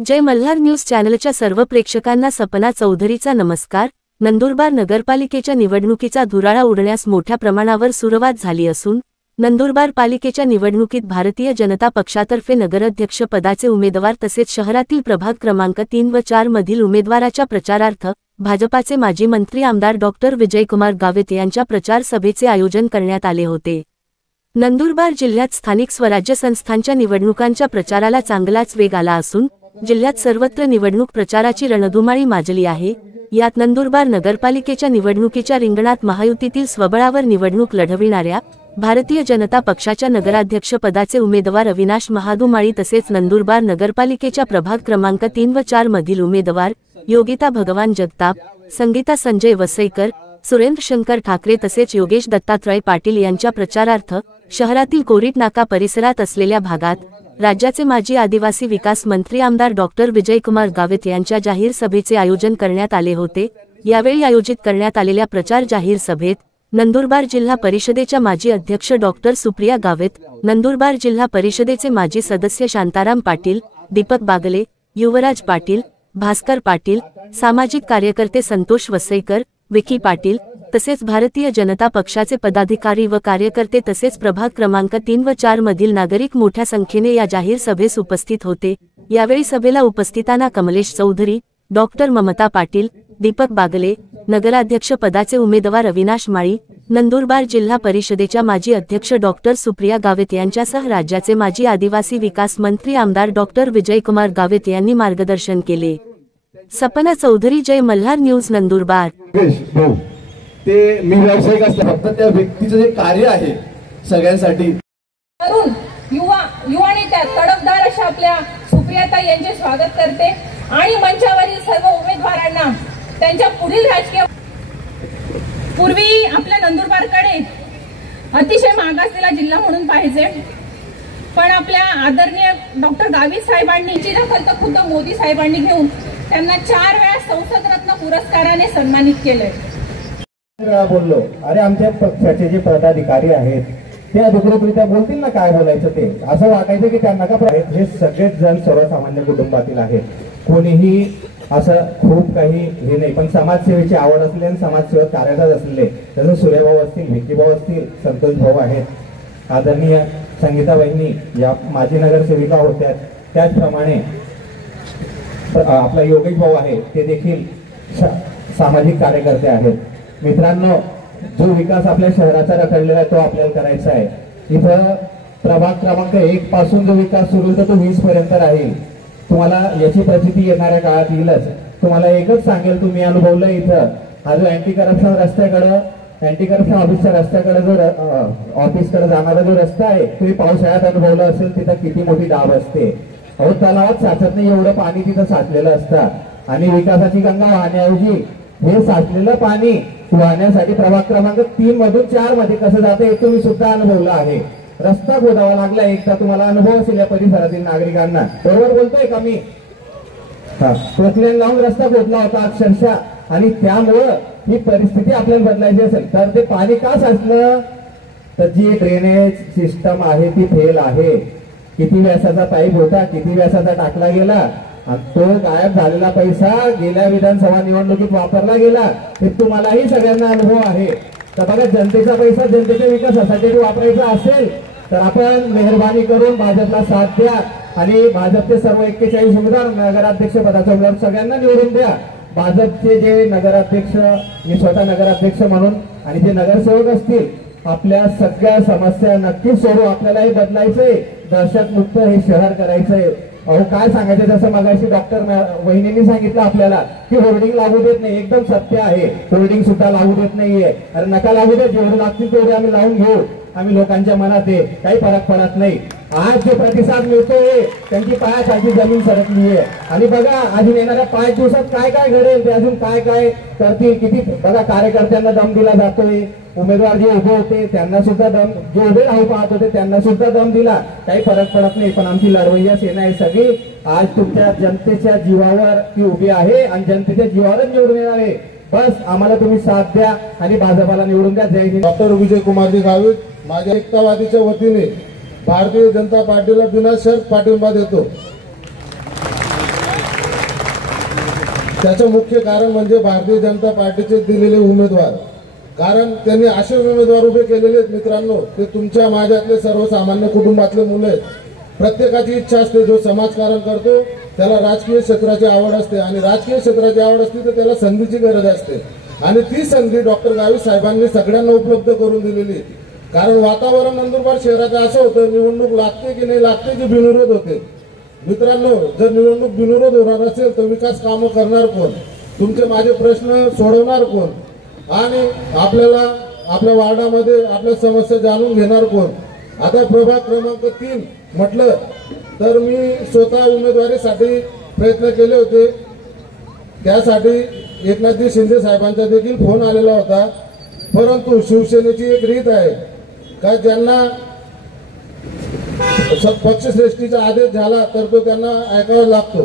जय Malhar news चॅनलच्या सर्व प्रेक्षकांना सपना चौधरीचा नमस्कार। नंदुरबार नगरपालिकेच्या निवडणुकीचा धुराळा उडण्यास मोठ्या प्रमाणावर सुरुवात झाली असून नंदुरबार पालिकेच्या निवडणुकीत भारतीय जनता पक्षातर्फे नगराध्यक्ष पदाचे उमेदवार तसेच शहरातील प्रभाग क्रमांक 3 व 4 मधील उमेदवाराच्या प्रचारार्थ भाजपाचे माजी मंत्री आमदार डॉक्टर विजयकुमार गावित यांच्या प्रचार सभेचे आयोजन करण्यात आले होते। नंदुरबार जिल्ह्यात स्थानिक स्वराज्य संस्थांच्या निवडणुकांच्या प्रचाराला चांगलाच वेग आला असून जिल्ह्यात सर्वत्र निवडणूक प्रचाराची रणधुमाळी माजली आहे। यात नंदुरबार नगरपालिकेच्या निवडणुकीच्या रिंगणात महायुतीतील स्वबळावर निवडणूक लढविणाऱ्या भारतीय जनता पक्षाच्या नगराध्यक्ष पदाचे उमेदवार अविनाश महादुमाळी तसेच नंदुरबार नगरपालिकेच्या प्रभाग क्रमांक 3 व 4 मधील उमेदवार योगिता भगवान जगताप, संगीता संजय वसईकर, सुरेंद्र शंकर ठाकरे तसेच योगेश दत्तात्रय पाटील यांच्या प्रचारार्थ शहरातील कोरीट नाका परिसरात असलेल्या भागात राज्याचे माजी आदिवासी विकास मंत्री आमदार डॉक्टर विजयकुमार गावित यांच्या जाहीर सभेचे आयोजन करण्यात आले होते। यावेळी आयोजित करण्यात आलेल्या प्रचार जाहीर सभेत नंदुरबार जिल्हा परिषदेच्या माजी अध्यक्ष डॉक्टर सुप्रिया गावित, नंदुरबार जिल्हा परिषदेचे माजी सदस्य शांताराम पाटील, दीपक बागले, युवराज पाटील, भास्कर पाटील, सामाजिक कार्यकर्ते संतोष वसईकर, विकी पाटील तसेच भारतीय जनता पक्षाचे पदाधिकारी व कार्यकर्ते तसेच प्रभाग क्रमांक 3 व 4 मधील नागरिक मोठ्या संख्येने या जाहीर सभेस उपस्थित होते। यावेळी सभेला उपस्थितांना कमलेश चौधरी, डॉक्टर ममता पाटील, दीपक बागले, नगराध्यक्ष पदाचे उमेदवार अविनाश माळी, नंदुरबार जिल्हा परिषदेच्या माजी अध्यक्ष डॉक्टर सुप्रिया गावित यांच्यासह राज्याचे माजी आदिवासी विकास मंत्री आमदार डॉक्टर विजयकुमार गावित यांनी मार्गदर्शन केले। सपना चौधरी, जय मल्हार न्यूज, नंदुरबार। ते मी व्यावसायिक असल्या फक्त त्या व्यक्तीचं जे कार्य आहे सगळ्यांसाठी तरुण युवा नेत्या तडफदार अशा आपल्या सुप्रियाताई यांचे स्वागत करते आणि मंचावरील सर्व उमेदवारांना त्यांच्या पुढील राजकीय पूर्वी आपल्या नंदुरबारकडे अतिशय मागासलेला जिल्हा म्हणून पाहिजे, पण आपल्या आदरणीय डॉक्टर गावित साहेबांनी जी दखल तर खुद्द मोदी साहेबांनी घेऊन त्यांना 4 वेळा संसद रत्न पुरस्काराने सन्मानित केले। बोललो अरे आमच्या पक्षाचे जे पदाधिकारी आहेत ते अधिकृतरित्या बोलतील ना काय बोलायचं ते असं वाटायचं की त्यांना का हे सगळेच जण सर्वसामान्य कुटुंबातील आहेत, कोणीही असं खूप काही हे नाही, पण समाजसेवेची आवड असलेले आणि समाजसेवक कार्यरत असलेले जसं सूर्यभाऊ असतील, विकीभाऊ असतील, संतोष भाऊ आहेत, आदरणीय संगीता वहिनी या माजी नगरसेविका होत्या, त्याचप्रमाणे आपला योगेश भाऊ आहे ते देखील सामाजिक कार्यकर्ते आहेत। मित्रांनो, जो विकास आपल्या शहराचा रखडलेला आहे तो आपल्याला करायचा आहे। इथं प्रभाग क्रमांक 1 पासून जो विकास सुरू होतो तो 20 पर्यंत राहील। तुम्हाला याची प्रचिती येणाऱ्या काळात येईलच। तुम्हाला एकच सांगेल, तुम्ही अनुभवलं इथं हा जो अँटी करप्शन ऑफिसच्या रस्त्याकडे जो ऑफिसकडे जाणारा जो रस्ता आहे तो पावसाळ्यात अनुभवला असेल, तिथं किती मोठी दाब असते। अहो, तलावात साचत नाही एवढं पाणी तिथं साचलेलं असतं आणि विकासाची गंगा वाहण्याऐवजी हे साचलेलं पाणी वाहण्यासाठी प्रभाग क्रमांक 3 मधून 4 मध्ये कसं जातं हे तुम्ही सुद्धा अनुभवलं आहे। रस्ता खोदावा लागला एकदा, तुम्हाला अनुभव असेल या परिसरातील नागरिकांना, बरोबर बोलतोय का मी? प्रोक्लेन लावून रस्ता खोदला होता अक्षरशः, आणि त्यामुळं ही परिस्थिती आपल्याला बदलायची असेल तर ते पाणी का साचलं तर जी ड्रेनेज सिस्टम आहे ती फेल आहे। किती व्यासाचा पाईप होता, किती व्यासाचा टाकला गेला आणि तो गायब झालेला पैसा गेल्या विधानसभा निवडणुकीत वापरला गेला, हे तुम्हालाही सगळ्यांना अनुभव आहे। तर बघा, जनतेचा पैसा जनतेच्या विकासासाठी वापरायचा असेल तर आपण मेहरबानी करून भाजपला साथ द्या आणि भाजपचे सर्व 41 उमेदवार नगराध्यक्ष पदाचा उमेदवार सगळ्यांना निवडून द्या। भाजपचे जे नगराध्यक्ष, मी स्वतः नगराध्यक्ष म्हणून, आणि जे नगरसेवक असतील, आपल्या सगळ्या समस्या नक्कीच सोडू। आपल्यालाही बदलायचंय, दहशतमुक्त हे शहर करायचंय। अहो, काय सांगायचं, जसं मगाशी डॉक्टर वहिनींनी सांगितलं आपल्याला की होर्डिंग लागू देत नाही, एकदम सत्य आहे, होर्डिंग सुद्धा लागू देत नाहीये। अरे नका लागू दे, जेवढे लागतील तेवढे आम्ही लावून घेऊ, आम्ही लोकांच्या मनात आहे, काही फरक पडत नाही। आज जो प्रतिसाद मिळतोय त्यांची पायाखालची जमीन सरकली आहे आणि बघा अजून येणाऱ्या 5 दिवसात काय काय घडेल, ते अजून काय काय करतील, किती बघा कार्यकर्त्यांना दम दिला जातोय, उमेदवार जे उभे होते त्यांना सुद्धा दम, जे उभे राहू पाहत होते त्यांना सुद्धा दम दिला, काही फरक पडत नाही। पण आमची लढवय्या सेना आहे सगळी आज तुमच्या जनतेच्या जीवावर ती उभी आहे आणि जनतेच्या जीवावरच निवडून येणार आहे। बस आम्हाला तुम्ही साथ द्या आणि भाजपाला निवडून द्या। जय हिंद। डॉक्टर विजयकुमार गावित माझ्या एकतावादीच्या वतीने भारतीय जनता पार्टीला बिनशर्त पाठिंबा देतो। त्याचं मुख्य कारण म्हणजे भारतीय जनता पार्टीचे दिलेले उमेदवार. कारण त्यांनी असे उमेदवार उभे केलेले आहेत मित्रांनो, ते तुमच्या माझ्यातले सर्वसामान्य कुटुंबातले मुलं आहेत. प्रत्येकाची इच्छा असते, जो समाजकारण करतो त्याला राजकीय क्षेत्राची आवड असते, आणि राजकीय क्षेत्राची आवड असते तर त्याला संधीची गरज असते. आणि ती संधी डॉक्टर गावित साहेबांनी सगळ्यांना उपलब्ध करून दिलेली. कारण वातावरण नंदुरबार शहराचं असं होतं, निवडणूक लागते की नाही लागते की बिनविरोध होते. मित्रांनो, जर निवडणूक बिनविरोध होणार असेल तर विकास कामं करणार कोण, तुमचे माझे प्रश्न सोडवणार कोण, आणि आपल्याला आपल्या वार्डामध्ये आपल्या समस्या जाणून घेणार कोण. आता प्रभाग क्रमांक 3 म्हटलं तर मी स्वतः उमेदवारीसाठी प्रयत्न केले होते. त्यासाठी एकनाथजी शिंदे साहेबांचा देखील फोन आलेला होता. परंतु शिवसेनेची एक रीत आहे का ज्यांना पक्षश्रेष्ठीचा आदेश झाला तर तो त्यांना ऐकावा लागतो.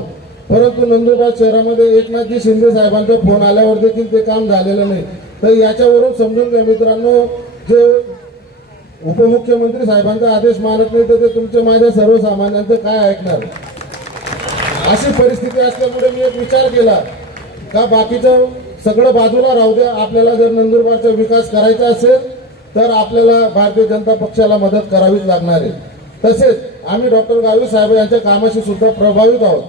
परंतु नंदुरबार शहरामध्ये एकनाथजी शिंदे साहेबांचा फोन आल्यावर देखील ते काम झालेलं नाही. तर याच्यावरून समजून घ्या मित्रांनो, जे उपमुख्यमंत्री साहेबांचा आदेश मानत नाही तर ते तुमच्या माझ्या सर्वसामान्यांचं काय ऐकणार. अशी परिस्थिती असल्यामुळे मी एक विचार केला का बाकीचं सगळं बाजूला राहू द्या, आपल्याला जर नंदुरबारचा विकास करायचा असेल तर आपल्याला भारतीय जनता पक्षाला मदत करावीच लागणार आहे. तसेच आम्ही डॉक्टर गावित साहेब यांच्या कामाशी सुद्धा प्रभावित आहोत.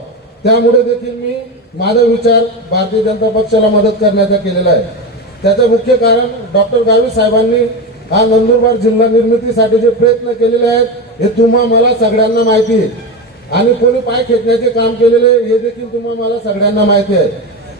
त्यामुळे देखील मी माझा विचार भारतीय जनता पक्षाला मदत करण्याचा केलेला आहे. त्याचं मुख्य कारण डॉक्टर गावित साहेबांनी हा नंदुरबार जिल्हा निर्मितीसाठी जे प्रयत्न केलेले आहेत हे तुम्हा मला सगळ्यांना माहिती आहे, आणि कोणी पाय खेचण्याचे काम केलेले हे देखील तुम्हा मला सगळ्यांना माहिती आहे.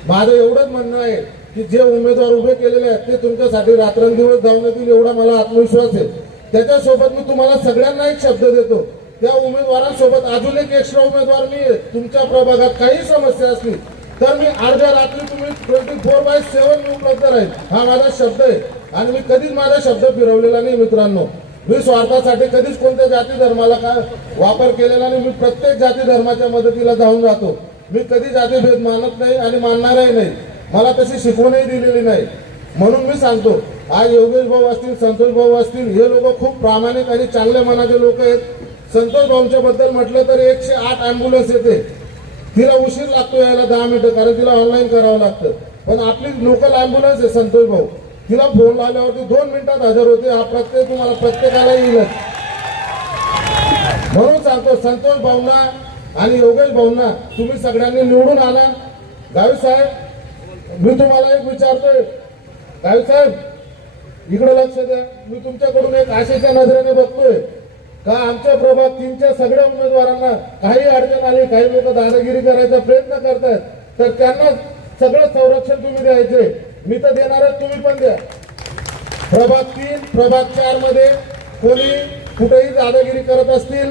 माझं एवढंच म्हणणं आहे की जे उमेदवार उभे केलेले आहेत ते तुमच्यासाठी रात्रंदिवस धावून येतील एवढा मला आत्मविश्वास आहे. त्याच्यासोबत मी तुम्हाला सगळ्यांना एक शब्द देतो, त्या उमेदवारांसोबत अजून एक एक्स्ट्रा उमेदवार मी आहे. तुमच्या प्रभागात काही समस्या असली तर मी अर्ध्या रात्री तुम्ही 24/7 मी उपलब्ध राहील, हा माझा शब्द आहे. आणि मी कधीच माझा शब्द फिरवलेला नाही मित्रांनो. मी स्वार्थासाठी कधीच कोणत्या जाती धर्माला का वापर केलेला नाही. मी प्रत्येक जाती धर्माच्या मदतीला धावून जातो. मी कधी जातीभेद मानत नाही आणि मानणारही नाही. मला तशी शिकवणही दिलेली नाही. म्हणून मी सांगतो, आज योगेश भाऊ असतील, संतोष भाऊ असतील, हे लोक खूप प्रामाणिक आणि चांगल्या मनाचे लोक आहेत. संतोष भाऊंच्या बद्दल म्हटलं तर 108 अँब्युलन्स येते. तिला उशीर लागतो यायला 10 मिनिटं, कारण तिला ऑनलाईन करावं लागतं. पण आपली लोकल अँब्युलन्स आहे संतोष भाऊ, तिला फोन लावल्यावरती 2 मिनिटात हजर होते. हा प्रत्येक तुम्हाला प्रत्येकाला येईलच. म्हणून सांगतो संतोष भाऊंना आणि योगेश भाऊंना तुम्ही सगळ्यांनी निवडून आणा. गावित साहेब, मी तुम्हाला एक विचारतोय, गावित साहेब इकडे लक्ष द्या. मी तुमच्याकडून एक आशेच्या नजरेने बघतोय का आमच्या प्रभाग 3च्या सगळ्या उमेदवारांना काही अडचण आली, काही लोक दादागिरी करायचा प्रयत्न करतात, तर त्यांना सगळं संरक्षण तुम्ही द्यायचे. मी तर देणारच, तुम्ही पण द्या. प्रभाग 3 प्रभाग 4 मध्ये कोणी कुठेही दादागिरी करत असतील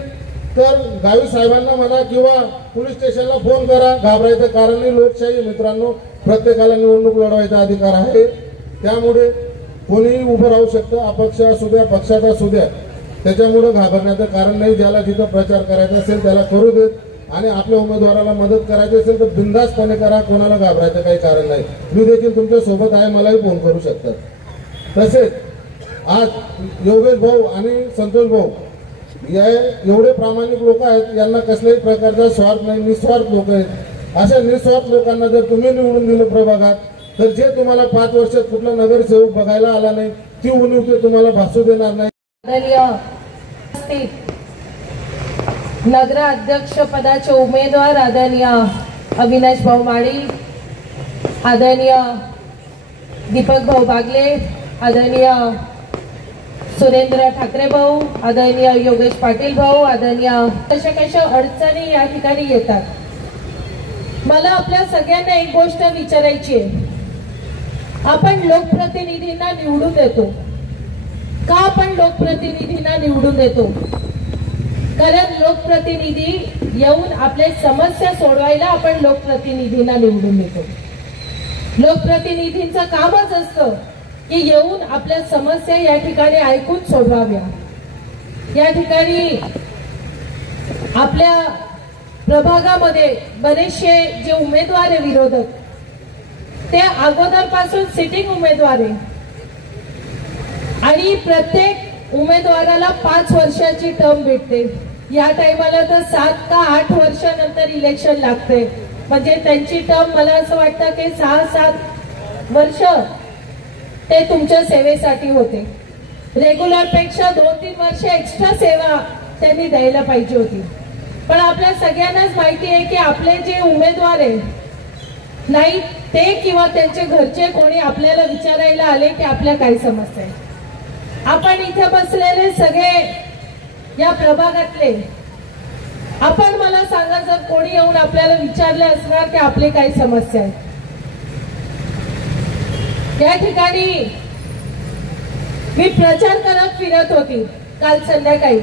तर गावित साहेबांना म्हणा किंवा पोलीस स्टेशनला फोन करा. घाबरायचं कारण नाही. लोकशाही मित्रांनो, प्रत्येकाला निवडणूक लढवायचा अधिकार आहे. त्यामुळे कोणीही उभं राहू शकतं, अपक्ष असू द्या पक्षात असू द्या. त्याच्यामुळे घाबरण्याचं कारण नाही. ज्याला जिथं प्रचार करायचा असेल त्याला करू देत, आणि आपल्या उमेदवाराला मदत करायची असेल तर बिनधास्तपणे करा. कोणाला घाबरायचं काही कारण नाही. मी देखील तुमच्या सोबत आहे, मलाही फोन करू शकतात. तसेच आज योगेश भाऊ आणि संतोष भाऊ या एवढे प्रामाणिक लोक आहेत, यांना कसल्याही प्रकारचा स्वार्थ नाही, निस्वार्थ लोक आहेत. अशा निस्वार्थ लोकांना जर तुम्ही निवडून दिलं प्रभागात, तर जे तुम्हाला 5 वर्षात कुठला नगरसेवक बघायला आला नाही ती उणीव ते तुम्हाला भासू देणार नाही. नगराध्यक्ष पदाचे उमेदवार आदरणीय अविनाश भाऊ माळी, आदरणीय दीपक भाऊ बागले, आदरणीय सुरेंद्र ठाकरे भाऊ, आदरणीय योगेश पाटील भाऊ, आदरणीय कशा अडचणी या ठिकाणी येतात. मला आपल्या सगळ्यांना एक गोष्ट विचारायची आहे, आपण लोकप्रतिनिधींना निवडून देतो का? आपण लोकप्रतिनिधींना निवडून देतो कारण लोकप्रतिनिधी येऊन आपल्या समस्या सोडवायला आपण लोकप्रतिनिधींना निवडून देतो. लोकप्रतिनिधींचं कामच असतं की येऊन आपल्या समस्या या ठिकाणी ऐकून सोडवाव्या. या ठिकाणी आपल्या प्रभागामध्ये बरेचसे जे उमेदवार आहे विरोधक, ते अगोदरपासून सिटिंग उमेदवार आहे, आणि प्रत्येक उमेदवाराला 5 वर्षाची टर्म भेटते. या टाइमाला तर 7 का 8 वर्षानंतर इलेक्शन लागते. म्हणजे त्यांची टर्म मला असं वाटतं की 6-7 वर्ष ते तुमच्या सेवेसाठी होते. रेग्युलर पेक्षा 2-3 वर्ष एक्स्ट्रा सेवा त्यांनी द्यायला पाहिजे होती. पण आपल्या सगळ्यांनाच माहिती आहे की आपले जे उमेदवार आहे नाही ते किंवा त्यांचे घरचे कोणी आपल्याला विचारायला आले की आपल्या काय समस्या आहे. आपण इथे बसलेले सगळे या प्रभागातले, आपण मला सांगा जर कोणी येऊन आपल्याला विचारलं असणार की आपली काय समस्या आहे. या ठिकाणी मी प्रचार करत फिरत होती काल संध्याकाळी,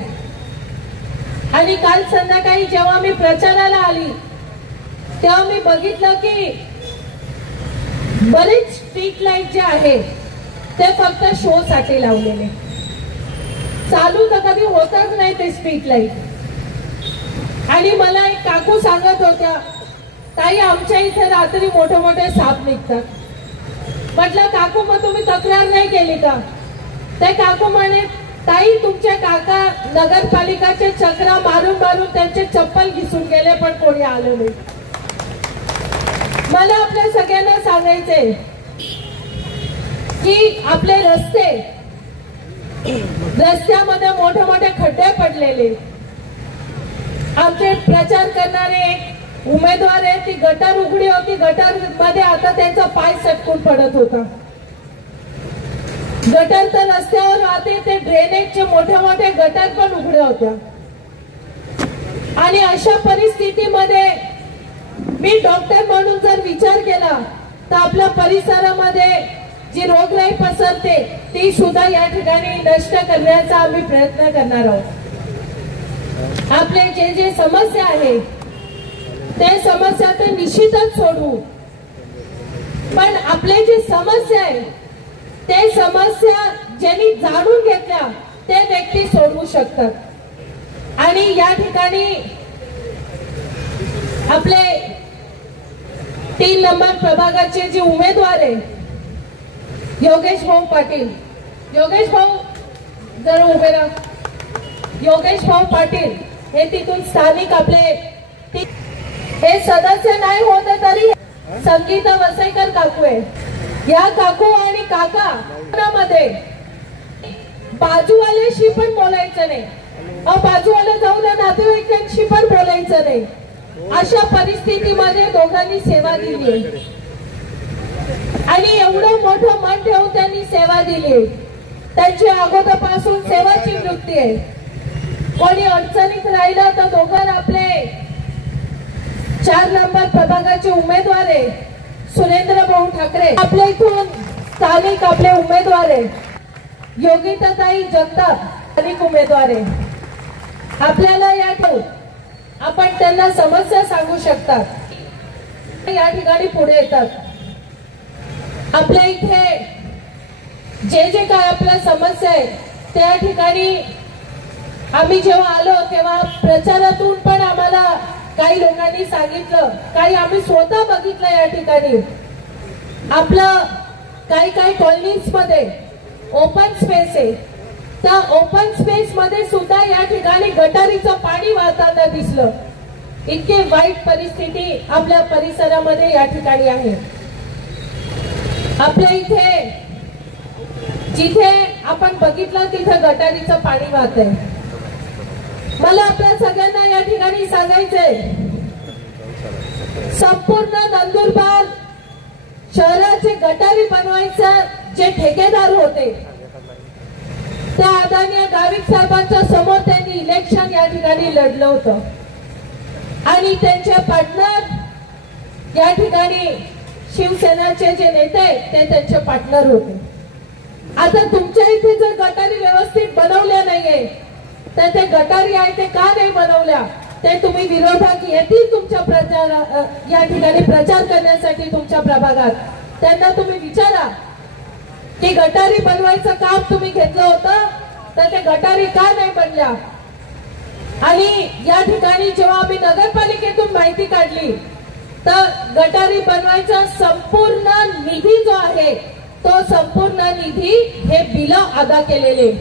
आणि काल संध्याकाळी जेव्हा मी प्रचाराला आली तेव्हा मी बघितलं की बरेच स्ट्रीट लाईट जे आहे ते फक्त शो साठी लावलेले, चालू तर कधी होतच नाही ते स्ट्रीट लाईट. आणि मला एक काकू सांगत होत्या, ताई आमच्या इथे रात्री मोठे मोठे साप निघतात. म्हटलं काकू मग तुम्ही तक्रार नाही केली का? ते काकू म्हणे ताई तुमचे काका नगरपालिकाचे चक्रा मारून मारून त्यांचे चप्पल घिसून गेले पण कोणी आलं नाही. मला आपल्या सगळ्यांना सांगायचंय की आपले रस्त्यामध्ये मोठे मोठे खड्डे पडलेले. आमचे प्रचार करणारे एक उमेदवार आहे, ती गटार उघडी होती, गटार मध्ये आता त्यांचा पाय सटकून पडत होता. गटार तर रस्त्यावर राहते, ते ड्रेनेजचे मोठे मोठे गटार पण उघड्या होत्या. आणि अशा परिस्थितीमध्ये मी डॉक्टर म्हणून जर विचार केला तर आपल्या परिसरामध्ये जी रोगराई पसरते ती सुद्धा या ठिकाणी नष्ट करण्याचा आम्ही प्रयत्न करणार आहोत. आपले जे जे समस्या आहे ते समस्या तर निश्चितच सोडवू, पण आपले जे समस्या आहे ते समस्या ज्यांनी जाणून घेतल्या ते व्यक्ती सोडवू शकतात. आणि या ठिकाणी आपले 3 नंबर प्रभागाचे जे उमेदवार आहे योगेश भाऊ पाटील, योगेश भाऊ जर उभे राहा. योगेश भाऊ पाटील हे तिथून स्थानिक आपले हे सदस्य नाही होते तरी संगीता वसईकर काकू आहे. या काकू आणि काका मध्ये बाजूवाल्याशी पण बोलायचं नाही, बाजूवाला जाऊन नातेवाईकांशी पण बोलायचं नाही. अशा परिस्थितीमध्ये दोघांनी सेवा दिली आणि एवढं मोठं मन ठेवून त्यांनी सेवा दिली. त्यांची अगोदरपासून सेवाची वृत्ती आहे. कोणी अडचणीत राहिलं तर दोघं आपले 4 नंबर प्रभागाचे उमेदवार आहे सुरेंद्र भाऊ ठाकरे, आपल्या इथून स्थानिक आपले उमेदवार आहे योगिताताई जगताप, स्थानिक उमेदवार आहे. आपल्याला या आपण त्यांना समस्या सांगू शकतात, या ठिकाणी पुढे येतात. आपल्या इथे जे जे काय आपल्या समस्या आहे त्या ठिकाणी आम्ही जेव्हा आलो तेव्हा प्रचारातून पण आम्हाला काही लोकांनी सांगितलं, काही आम्ही स्वतः बघितलं. या ठिकाणी आपलं काही कॉलनीज मध्ये ओपन स्पेस आहे, त्या ओपन स्पेस मध्ये सुद्धा या ठिकाणी गटारीचं पाणी वाहताना दिसलं. इतके वाईट परिस्थिती आपल्या परिसरामध्ये या ठिकाणी आहे. आपल्या इथे जिथे आपण बघितलं तिथे गटारीचं पाणी वाहतंय. मला आपल्या सगळ्यांना या ठिकाणी सांगायचंय, संपूर्ण नंदुरबार शहराचे गटारी बनवायचं जे ठेकेदार होते त्या आदरणीय गावित साहेबांच्या समोर त्यांनी इलेक्शन या ठिकाणी लढलं होतं आणि त्यांचे पार्टनर या ठिकाणी शिवसेनाचे जे नेते ते त्यांचे पार्टनर होते. आता तुमच्या इथे जर गटारी व्यवस्थित बनवल्या नाहीये तर ते गटारी आहे ते का नाही बनवल्या ते तुम्ही विरोधक येतील तुमच्या प्रचार या ठिकाणी प्रचार करण्यासाठी तुमच्या प्रभागात, त्यांना तुम्ही विचारा की गटारी बनवायचं काम तुम्ही घेतलं होतं तर ते गटारी का नाही बनल्या. आणि या ठिकाणी जेव्हा आम्ही नगरपालिकेतून माहिती काढली तर गटारी बनवायचा संपूर्ण निधी जो आहे तो संपूर्ण निधी हे बिल अदा केलेले,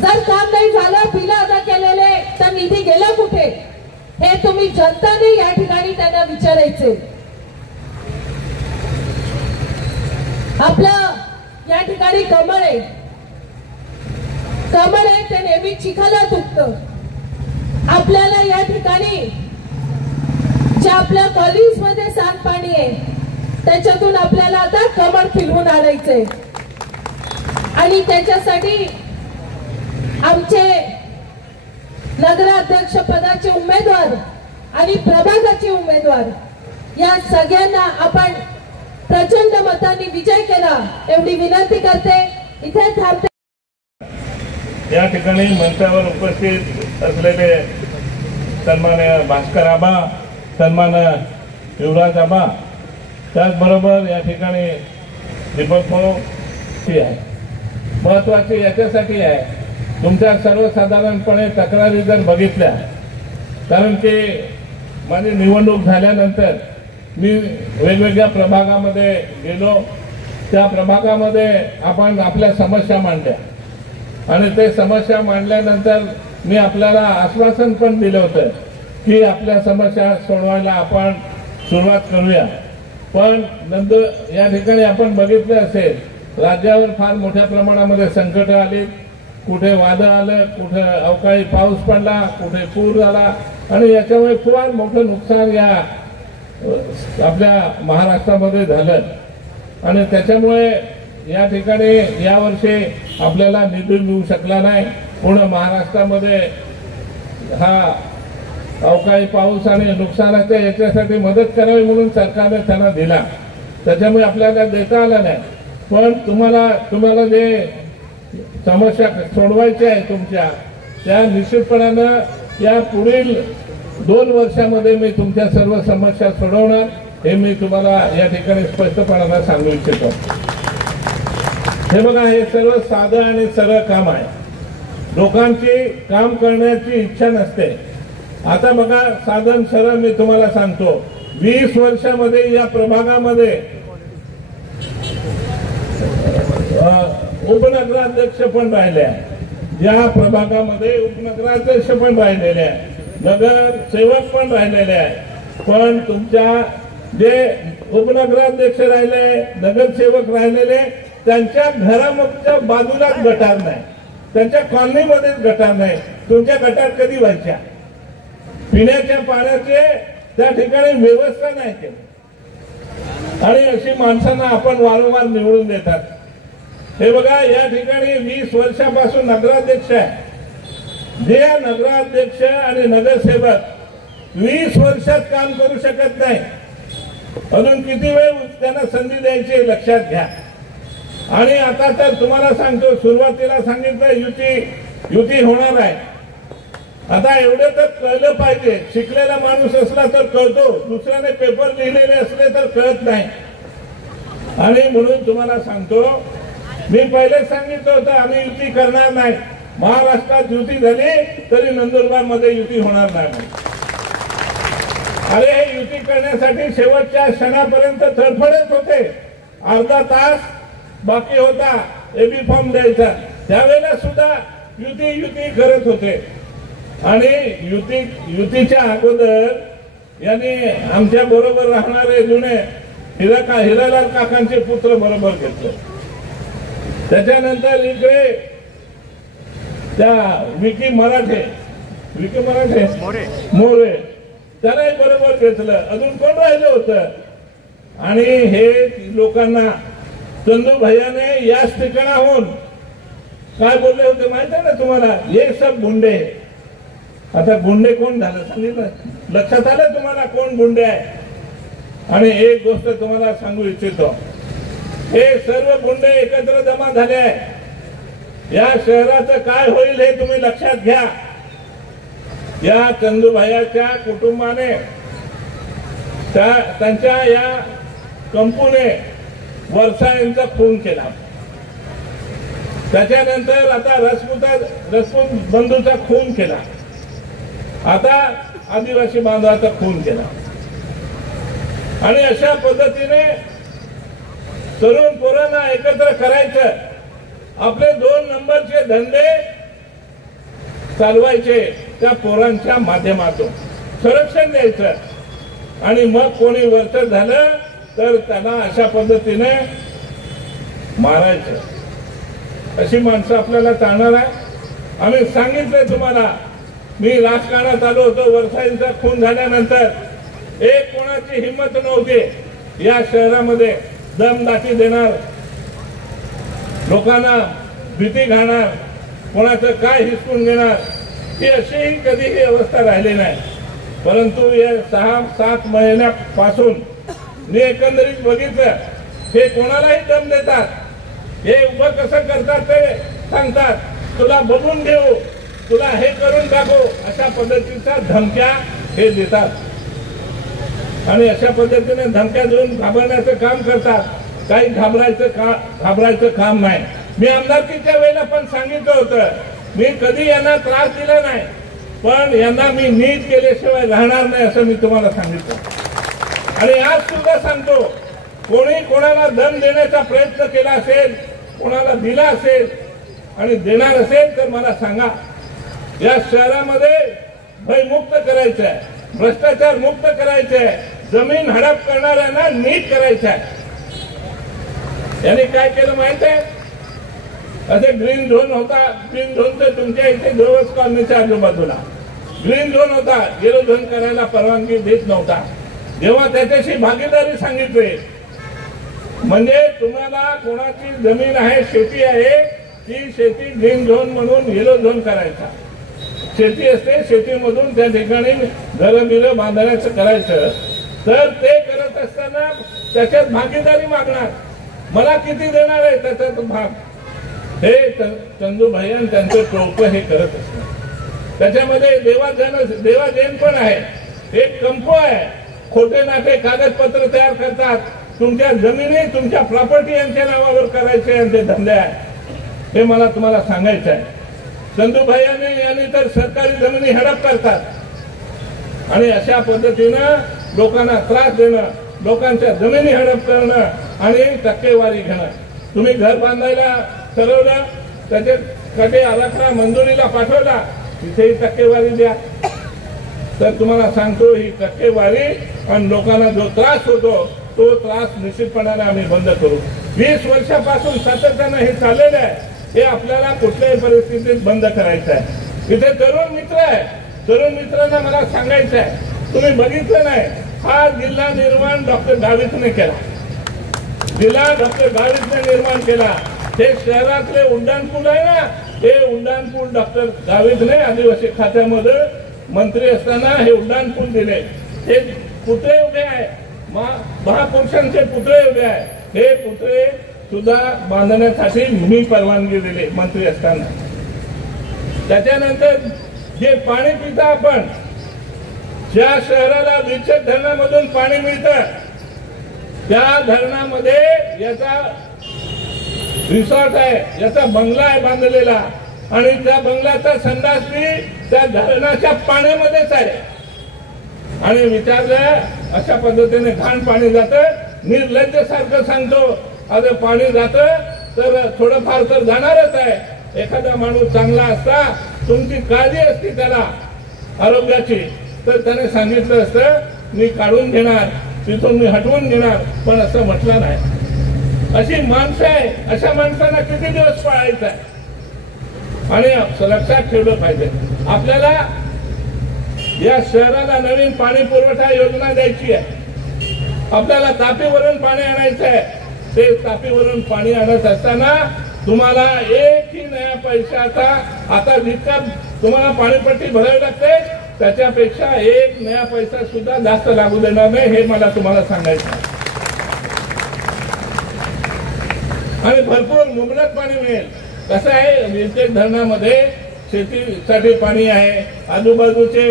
जर काम नाही झालं बिल अदा केलेले तर निधी गेला कुठे हे तुम्ही जनताने या ठिकाणी त्यांना विचारायचे. आपलं या ठिकाणी कमळ आहे, कमळ आहे ते नेहमी चिखलात उगतं. आपल्याला या ठिकाणी जे आपल्या कॉलेज मध्ये सांडपाणी आहे त्याच्यातून आपल्याला आता कमळ फिरवून आणायचंय आणि त्याच्यासाठी आमचे नगराध्यक्ष पदाचे उमेदवार आणि प्रभागाचे उमेदवार या सगळ्यांना आपण प्रचंड मतांनी विजय केला एवढी विनंती करते. इथे थांबते. या ठिकाणी मंचावर उपस्थित असलेले सन्मान्य भास्कर आबा, सन्मान्य युवराज आबा, त्याचबरोबर या ठिकाणी दीपक भाऊ आहे. महत्वाची याच्यासाठी आहे, तुमच्या सर्वसाधारणपणे तक्रारी जर बघितल्या, कारण की माझी निवडणूक झाल्यानंतर मी वेगवेगळ्या प्रभागामध्ये गेलो, त्या प्रभागामध्ये आपण आपल्या समस्या मांडल्या आणि ते समस्या मांडल्यानंतर मी आपल्याला आश्वासन पण दिलं होतं की आपल्या समस्या सोडवायला आपण सुरुवात करूया. पण नंतर या ठिकाणी आपण बघितलं असेल, राज्यावर फार मोठ्या प्रमाणामध्ये संकट आली, कुठे वादळ आलं, कुठे अवकाळी पाऊस पडला, कुठे पूर झाला आणि याच्यामुळे फार मोठं नुकसान या आपल्या महाराष्ट्रामध्ये झालं आणि त्याच्यामुळे या ठिकाणी यावर्षी आपल्याला निधी मिळू शकला नाही. पूर्ण महाराष्ट्रामध्ये हा अवकाळी पाऊस आणि नुकसानाच्या याच्यासाठी मदत करावी म्हणून सरकारने त्यांना दिला, त्याच्यामुळे आपल्याला देता आला नाही. पण तुम्हाला जे समस्या सोडवायच्या आहे तुमच्या, त्या निश्चितपणानं या पुढील 2 वर्षामध्ये मी तुमच्या सर्व समस्या सोडवणार, हे मी तुम्हाला या ठिकाणी स्पष्टपणानं सांगू इच्छितो. हे बघा, हे सर्व साधं आणि सरळ काम आहे. लोकांची काम करण्याची इच्छा नसते. आता बघा, साधन सरळ मी तुम्हाला सांगतो, 20 वर्षामध्ये या प्रभागामध्ये उपनगराध्यक्ष पण राहिले आहे, या प्रभागामध्ये उपनगराध्यक्ष पण राहिलेले आहे, नगरसेवक पण राहिलेले आहे. पण तुमच्या जे उपनगराध्यक्ष राहिले, नगरसेवक राहिलेले, त्यांच्या घरामागच्या बाजूलाच गटार नाही, त्यांच्या कॉलनीमध्येच गटार नाही. तुमच्या गटार कधी व्हायच्या? पिण्याच्या पाण्याचे त्या ठिकाणी व्यवस्था नाही केली आणि अशी माणसांना आपण वारंवार निवडून देतात. हे बघा, या ठिकाणी 20 वर्षापासून नगराध्यक्ष आहे, जे नगराध्यक्ष आणि नगरसेवक 20 वर्षात काम करू शकत नाही. अजून किती वेळ त्यांना संधी द्यायची लक्षात घ्या. आणि आता तर तुम्हाला सांगतो, सुरुवातीला सांगितलं युती होणार आहे. आता एवढं तर कळलं पाहिजे, शिकलेला माणूस असला तर कळतो, दुसऱ्याने पेपर लिहिलेले असले तर कळत नाही. आणि म्हणून तुम्हाला सांगतो, मी पहिले सांगितलं होतं आम्ही युती करणार नाही. महाराष्ट्रात युती झाली तरी नंदुरबार मध्ये युती होणार नाही. अरे, हे युती करण्यासाठी शेवटच्या क्षणापर्यंत तडफडत होते. अर्धा तास बाकी होता एबी फॉर्म द्यायचा, त्यावेळेला सुद्धा युती करत होते. आणि युतीच्या अगोदर यांनी आमच्या बरोबर राहणारे जुने हिरालाल काकांचे पुत्र बरोबर घेतले. त्याच्यानंतर इकडे त्या विकी मराठे मोरे त्यालाही बरोबर घेतलं. अजून कोण राहिलं होतं? आणि हे लोकांना चंदू भैयाने याच ठिकाणाहून काय बोलले होते माहिती आहे ना तुम्हाला? हे सब गुंडे. आता गुंडे कोण झालं सांगितलं? लक्षात आलं तुम्हाला कोण गुंडे आहे? आणि एक गोष्ट तुम्हाला सांगू इच्छितो, हे सर्व गुंडे एकत्र जमा झाले आहे. या शहराचं काय होईल हे तुम्ही लक्षात घ्या. या चंदूभाईच्या कुटुंबाने त्यांच्या या कंपूने वर्षा यांचा खून केला. त्याच्यानंतर आता राजपूत बंधूचा खून केला. आता आदिवासी बांधवाचा खून केला. आणि अशा पद्धतीने तरुण पोरांना एकत्र करायचं, आपले 2 नंबरचे धंदे चालवायचे त्या पोरांच्या माध्यमातून. संरक्षण द्यायचं आणि मग कोणी वरचढ झालं तर त्यांना अशा पद्धतीने मारायचं। अशी माणसं आपल्याला चालणार आहे? आम्ही सांगितलंय तुम्हाला, मी राजकारणात आलो होतो, वरसाईंचा खून झाल्यानंतर एक कोणाची हिंमत नव्हती या शहरामध्ये दमदाटी देणार, लोकांना भीती घालणार, कोणाचं काय हिसकून घेणार, ही अशीही कधीही अवस्था राहिली नाही। परंतु या 6-7 महिन्यापासून मी एकंदरीत बघितलं, हे कोणालाही दम देतात, हे उभं कसं करतात ते सांगतात, तुला बघून घेऊ, तुला हे करून टाकू, अशा पद्धतीच्या धमक्या हे देतात आणि अशा पद्धतीने धमक्या देऊन घाबरण्याचं काम करतात। काही घाबरायचं काम नाही। मी आमदारकीच्या वेळेला पण सांगितलं होतं, मी कधी यांना त्रास दिला नाही, पण यांना मी नीट केल्याशिवाय राहणार नाही असं मी तुम्हाला सांगितलं। आणि आज सुद्धा सांगतो, कोणी कोणाला दम देण्याचा प्रयत्न केला असेल, कोणाला दिला असेल आणि देणार असेल तर मला सांगा। या शहरामध्ये भयमुक्त करायचं आहे, भ्रष्टाचार मुक्त करायचं आहे, जमीन हडप करणाऱ्यांना नीट करायचं आहे। यांनी काय केलं माहित आहे? असे ग्रीन झोन होता, ग्रीन झोनचं तुमच्या इथे देवस कॉलनीच्या आजूबाजूला ग्रीन झोन होता, येलो झोन करायला परवानगी देत नव्हता। जेव्हा त्याच्याशी भागीदारी सांगितली, म्हणजे तुम्हाला कोणाची जमीन आहे, शेती आहे, ती शेती ग्रीन झोन म्हणून येलो झोन करायचा, शेती असते, शेतीमधून त्या ठिकाणी घरं बिरं बांधण्याचं करायचं, तर ते करत असताना त्याच्यात भागीदारी मागणार, मला किती देणार आहे त्याच्यात भाग, हे चंदूभाई आणि त्यांचं टोळकं हे करत असतात। त्याच्यामध्ये देवा जैन पण आहे, एक कंपो आहे, खोटे नाटे कागदपत्र तयार करतात, तुमच्या जमिनी तुमच्या प्रॉपर्टी यांच्या नावावर करायचे यांचे धंदे आहे, हे मला तुम्हाला सांगायचं आहे। चंदूभाई यांनी तर सरकारी जमिनी हडप करतात आणि अशा पद्धतीनं लोकांना त्रास देणं, लोकांच्या जमिनी हडप करणं आणि टक्केवारी घेणं। तुम्ही घर बांधायला ठरवलं, त्याच्याकडे आराखडा मंजुरीला पाठवला, तिथेही टक्केवारी द्या। तर तुम्हाला सांगतो, ही टक्केवारी आणि लोकांना जो त्रास होतो तो त्रास निश्चितपणाने आम्ही बंद करू। 20 वर्षापासून सातत्यानं हे चाललेलं आहे, हे आपल्याला कुठल्याही परिस्थितीत बंद करायचं आहे। इथे तरुण मित्र आहे, तरुण मित्रांना मला सांगायचं आहे, तुम्ही बघितलं नाही, हा जिल्हा निर्माण डॉक्टर गावितने केला, जिल्हा डॉक्टर गावितने निर्माण केला। हे शहरातले उड्डाणपूल आहे ना, हे उड्डाणपूल डॉक्टर गावितने आदिवासी खात्यामध्ये मंत्री असताना हे उड्डाणपूल दिले। हे पुतळे उभे आहे, महापुरुषांचे पुतळे उभे आहे, हे पुतळे सुद्धा बांधण्यासाठी मी परवानगी दिली मंत्री असताना। त्याच्यानंतर जे पाणी पिता आपण, ज्या शहराला विकसित धरणामधून पाणी मिळतं, त्या धरणामध्ये याचा रिसॉर्ट आहे, याचा बंगला आहे बांधलेला आणि त्या बंगल्याचा संडास बी त्या धरणाच्या पाण्यामध्येच आहे। आणि विचारलं, अशा पद्धतीने घाण पाणी जातं, निर्लज्ज सारखं सांगतो, आता पाणी जातं तर थोडंफार तर जाणारच आहे। एखादा माणूस चांगला असता, तुमची काळजी असती त्याला आरोग्याची, तर त्याने सांगितलं असतं, मी काढून घेणार, तिथून मी हटवून घेणार, पण असं म्हटलं नाही। अशी माणसं आहे, अशा माणसांना किती दिवस पाळायचं आहे? आणि लक्षात ठेवलं पाहिजे, आपल्याला या शहराला नवीन पाणी पुरवठा योजना द्यायची आहे, आपल्याला तापीवरून पाणी आणायचं आहे। ते तापीवरून पाणी आणत असताना तुम्हाला एकही नया पैशाचा, आता जितका तुम्हाला पाणीपट्टी भरावी लागते त्याच्यापेक्षा एक नया पैसा सुद्धा जास्त लागू देणार नाही, हे मला तुम्हाला सांगायचं आहे। आणि भरपूर मुबलक पाणी मिळेल। कसं आहे, विकसित धरणामध्ये शेतीसाठी पाणी आहे, आजूबाजूचे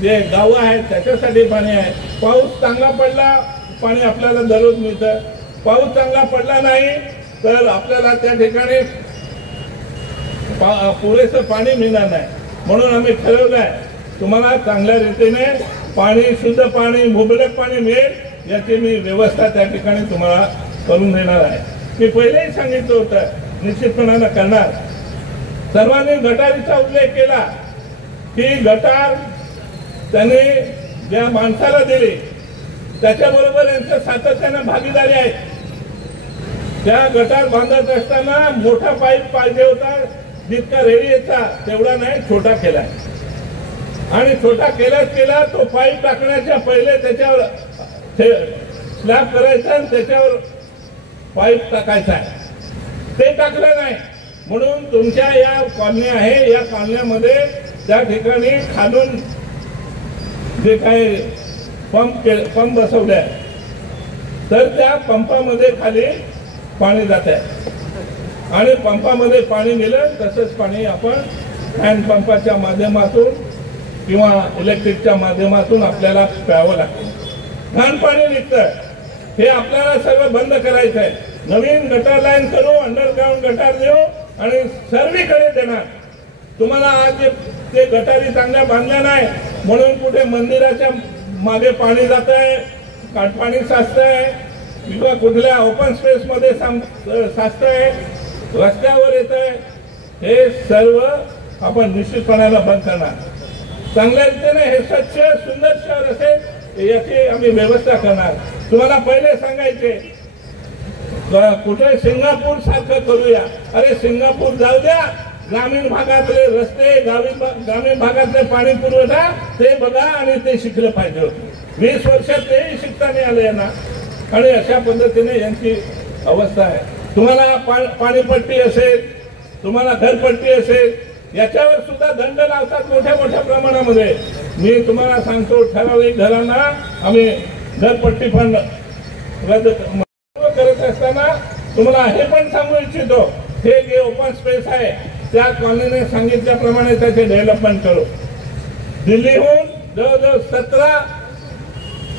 जे गावं आहेत त्याच्यासाठी पाणी आहे। पाऊस चांगला पडला, पाणी आपल्याला दररोज मिळतं, पाऊस चांगला पडला नाही तर आपल्याला त्या ठिकाणी पुरेसं पाणी मिळणार नाही। म्हणून आम्ही ठरवलंय, तुम्हाला चांगल्या रीतीने पाणी, शुद्ध पाणी, मुबलक पाणी मिळेल याची मी व्यवस्था त्या ठिकाणी तुम्हाला करून देणार आहे। मी पहिलेही सांगितलं होतं, निश्चितपणानं करणार। सर्वांनी गटारीचा उल्लेख केला की गटार त्याने ज्या माणसाला दिली त्याच्याबरोबर यांचं सातत्यानं भागीदारी आहे. त्या गटार बांधत असताना मोठा पाईप पाहिजे होता, जितका रेडिएचा तेवढा नाही, छोटा केलाय. आणि छोटा केला तो पाईप टाकण्याच्या पहिले त्याच्यावर स्लॅब करायचा आणि त्याच्यावर पाईप टाकायचा आहे. ते टाकलं नाही म्हणून तुमच्या या कॉलन्या आहे, या कॉलन्यामध्ये त्या ठिकाणी खालून जे काही पंप बसवले आहे तर त्या पंपामध्ये खाली पाणी जात आहे. आणि पंपामध्ये पाणी गेलं तसंच पाणी आपण हँड पंपाच्या माध्यमातून किंवा इलेक्ट्रिकच्या माध्यमातून आपल्याला प्यावं लागतं. घाण पाणी निघतं. हे आपल्याला सर्व बंद करायचं आहे. नवीन गटार लाईन करू, अंडरग्राऊंड गटार देऊ आणि सर्वीकडे देणार. तुम्हाला आज ते गटारी चांगल्या बांधल्या नाही म्हणून कुठे मंदिराच्या मागे पाणी जात आहे, काटपाणी साचत आहे किंवा कुठल्या ओपन स्पेस मध्ये साचत आहे, रस्त्यावर येत आहे. हे सर्व आपण निश्चितपणाला बंद करणार. चांगल्या रीतीने हे स्वच्छ सुंदर शहर असेल याची आम्ही व्यवस्था करणार. तुम्हाला पहिले सांगायचे कुठे सिंगापूर सारखं करूया. अरे सिंगापूर जाऊ द्या, ग्रामीण भागातले रस्ते, ग्रामीण भागातले पाणी पुरवठा ते बघा आणि ते शिकलं पाहिजे होतं. 20 वर्षात तेही शिकता नाही आले यांना. आणि अशा पद्धतीने यांची अवस्था आहे. तुम्हाला पाणीपट्टी असेल, तुम्हाला घरपट्टी असेल, याच्यावर सुद्धा दंड लावतात मोठ्या मोठ्या प्रमाणामध्ये. मी तुम्हाला सांगतो ठराविक घरांना आम्ही घरपट्टी पण रद्द करत असताना तुम्हाला हे पण सांगू इच्छितो, हे जे ओपन स्पेस आहे त्या कॉलनीने सांगितल्याप्रमाणे त्याचे डेव्हलपमेंट करू. दिल्लीहून जवळजवळ